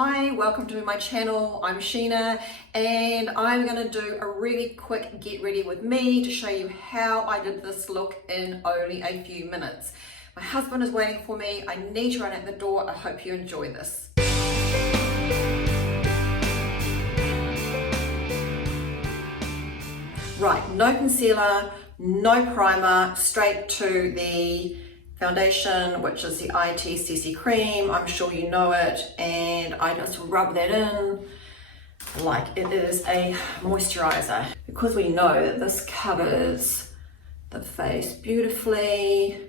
Hi, welcome to my channel. I'm Sheena and I'm going to do a really quick get ready with me to show you how I did this look in only a few minutes. My husband is waiting for me. I need to run out the door. I hope you enjoy this. Right, no concealer, no primer, straight to the foundation, which is the IT CC cream. I'm sure you know it, and I just rub that in like it is a moisturizer, because we know that this covers the face beautifully.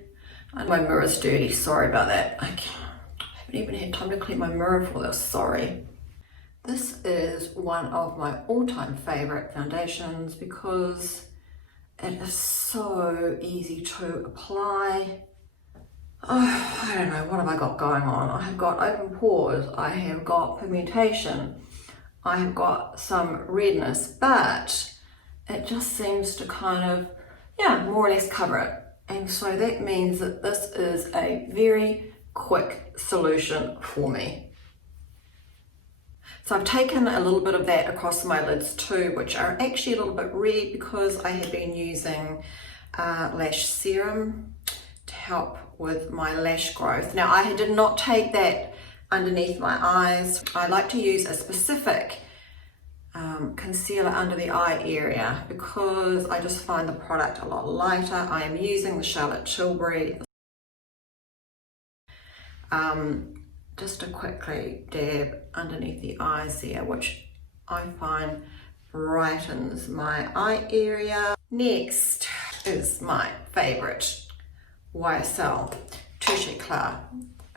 And my mirror's dirty, sorry about that. I haven't even had time to clean my mirror for this, sorry. This is one of my all-time favorite foundations because it is so easy to apply. Oh, I don't know, what have I got going on? I have got open pores, I have got pigmentation, I have got some redness, but it just seems to kind of, more or less cover it. And so that means that this is a very quick solution for me. So I've taken a little bit of that across my lids too, which are actually a little bit red because I have been using lash serum to help with my lash growth. Now, I did not take that underneath my eyes. I like to use a specific concealer under the eye area because I just find the product a lot lighter. I am using the Charlotte Tilbury. Just to quickly dab underneath the eyes there, which I find brightens my eye area. Next is my favorite YSL Touche Eclat.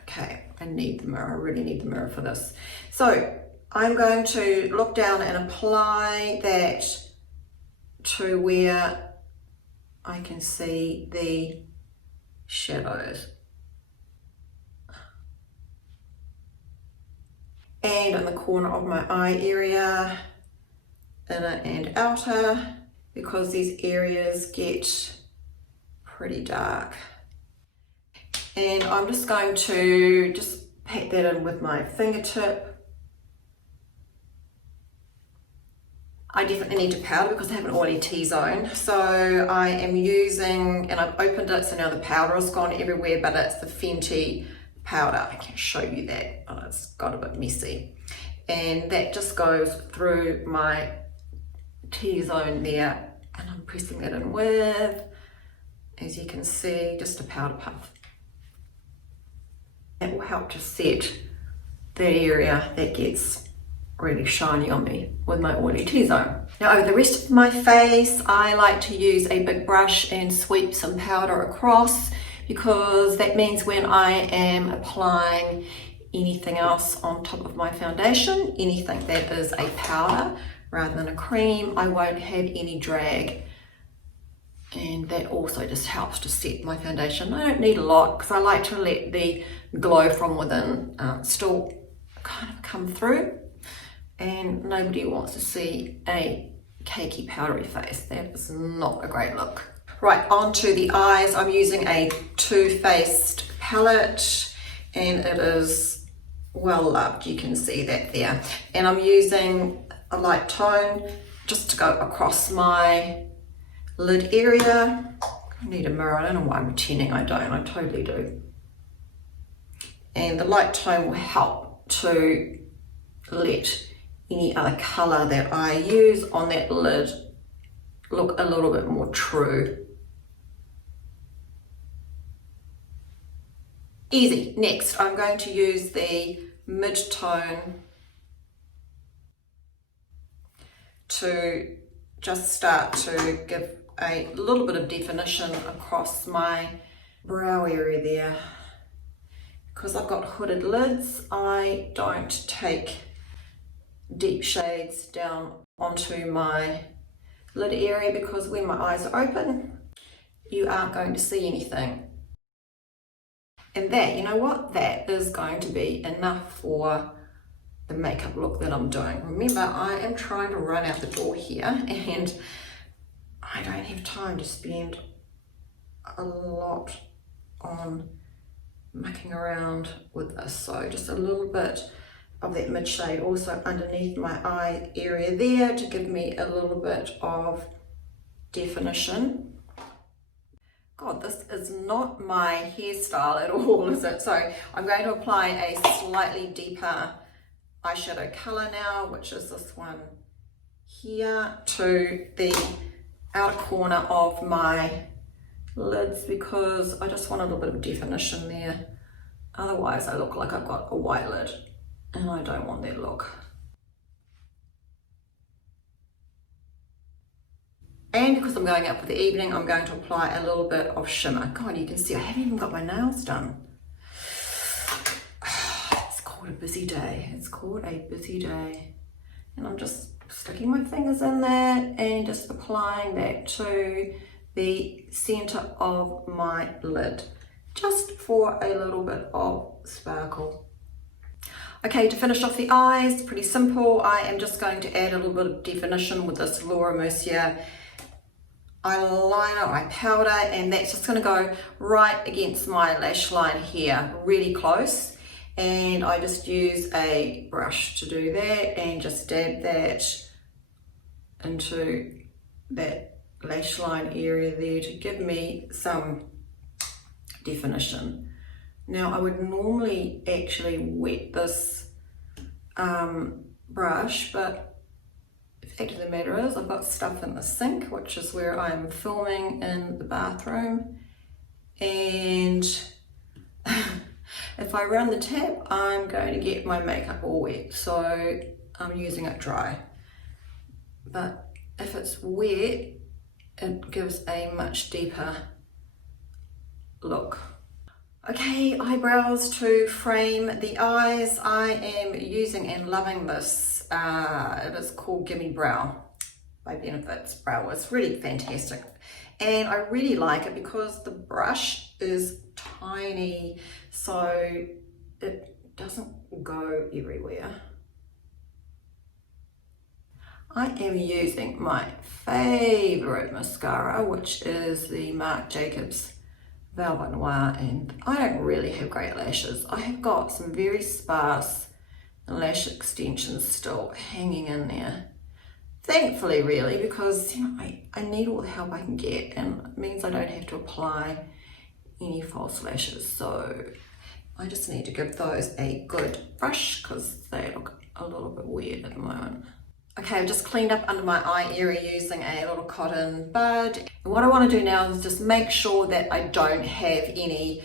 Okay, I need the mirror, I really need the mirror for this. So I'm going to look down and apply that to where I can see the shadows. And in the corner of my eye area, inner and outer, because these areas get pretty dark. And I'm just going to pat that in with my fingertip. I definitely need to powder because I have an oily T-zone. So I am using, and I've opened it, so now the powder has gone everywhere, but it's the Fenty powder. I can show you that. Oh, it's got a bit messy. And that just goes through my T-zone there, and I'm pressing that in with, as you can see, just a powder puff. That will help to set that area that gets really shiny on me with my oily T-zone. Now over the rest of my face, I like to use a big brush and sweep some powder across, because that means when I am applying anything else on top of my foundation, anything that is a powder rather than a cream, I won't have any drag. And that also just helps to set my foundation. I don't need a lot because I like to let the glow from within still kind of come through. And nobody wants to see a cakey powdery face. That is not a great look. Right, onto the eyes. I'm using a Too Faced palette and it is well loved. You can see that there. And I'm using a light tone just to go across my lid area. I need a mirror. I don't know why I'm pretending I don't. I totally do. And the light tone will help to let any other colour that I use on that lid look a little bit more true. Easy. Next, I'm going to use the mid-tone to just start to give a little bit of definition across my brow area there. Because I've got hooded lids, I don't take deep shades down onto my lid area, because when my eyes are open, you aren't going to see anything. And that, you know what, that is going to be enough for the makeup look that I'm doing. Remember, I am trying to run out the door here and I don't have time to spend a lot on mucking around with this. So just a little bit of that mid shade also underneath my eye area there to give me a little bit of definition. God, this is not my hairstyle at all, is it? So I'm going to apply a slightly deeper eyeshadow color now, which is this one here, to the outer corner of my lids, because I just want a little bit of definition there. Otherwise I look like I've got a white lid and I don't want that look. And because I'm going out for the evening, I'm going to apply a little bit of shimmer. God, you can see I haven't even got my nails done. It's called a busy day. It's called a busy day. And I'm just sticking my fingers in there and just applying that to the center of my lid, just for a little bit of sparkle. Okay, to finish off the eyes, pretty simple. I am just going to add a little bit of definition with this Laura Mercier eyeliner, eye powder, and that's just going to go right against my lash line here, really close. And I just use a brush to do that and just dab that into that lash line area there to give me some definition. Now I would normally actually wet this brush, but the fact of the matter is I've got stuff in the sink, which is where I'm filming in the bathroom, and if I run the tap I'm going to get my makeup all wet, so I'm using it dry. But if it's wet, it gives a much deeper look. Okay, eyebrows to frame the eyes. I am using and loving this. It is called Gimme Brow by Benefits Brow. It's really fantastic. And I really like it because the brush is tiny, so it doesn't go everywhere. I am using my favorite mascara, which is the Marc Jacobs Velvet Noir, and I don't really have great lashes. I have got some very sparse lash extensions still hanging in there. Thankfully, really, because you know I need all the help I can get, and it means I don't have to apply any false lashes. So I just need to give those a good brush because they look a little bit weird at the moment. Okay, I've just cleaned up under my eye area using a little cotton bud. And what I want to do now is just make sure that I don't have any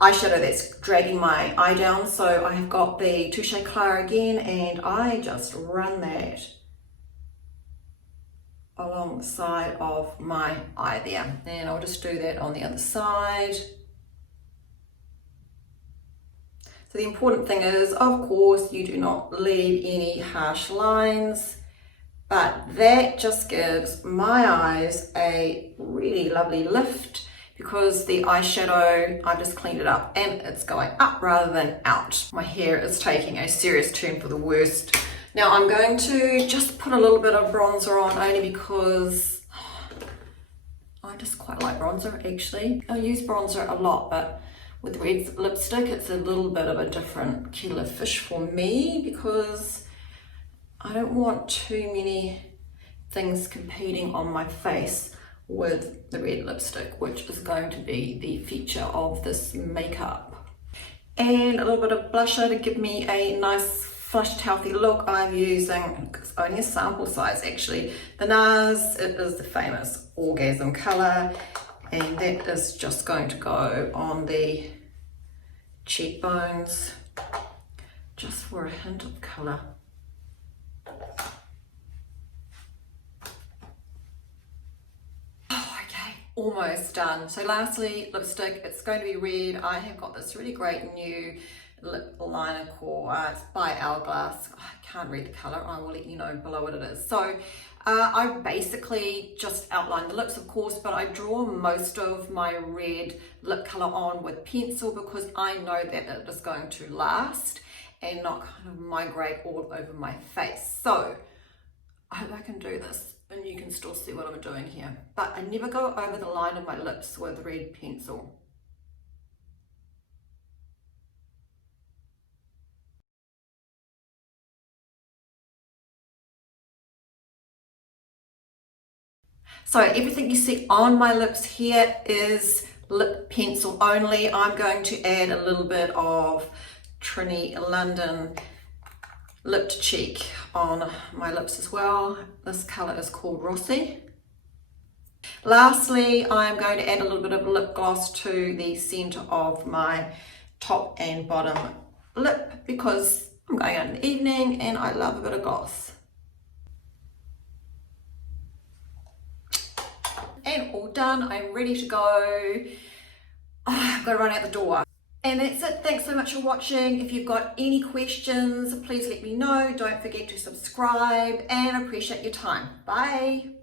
eyeshadow that's dragging my eye down. So I have got the Touche Eclair again, and I just run that along the side of my eye there. And I'll just do that on the other side. So the important thing is, of course, you do not leave any harsh lines, but that just gives my eyes a really lovely lift because the eyeshadow, I've just cleaned it up and it's going up rather than out. My hair is taking a serious turn for the worst. Now I'm going to just put a little bit of bronzer on, only because I just quite like bronzer actually. I use bronzer a lot, but with red lipstick it's a little bit of a different kettle of fish for me because I don't want too many things competing on my face with the red lipstick, which is going to be the feature of this makeup. And a little bit of blusher to give me a nice flushed healthy look. I'm using, it's only a sample size actually, the NARS. It is the famous Orgasm colour, and that is just going to go on the cheekbones just for a hint of colour. Almost done. So lastly, lipstick. It's going to be red. I have got this really great new lip liner called it's by Hourglass. I can't read the color. I will let you know below what it is. So I basically just outline the lips, of course, but I draw most of my red lip color on with pencil because I know that it is going to last and not kind of migrate all over my face. So I hope I can do this and you can still see what I'm doing here. But I never go over the line of my lips with red pencil. So everything you see on my lips here is lip pencil only. I'm going to add a little bit of Trini London lip to cheek on my lips as well. This colour is called Rossi. Lastly, I'm going to add a little bit of lip gloss to the centre of my top and bottom lip because I'm going out in the evening and I love a bit of gloss. And all done, I'm ready to go. I've got to run out the door. And that's it. Thanks so much for watching. If you've got any questions, please let me know. Don't forget to subscribe and I appreciate your time. Bye.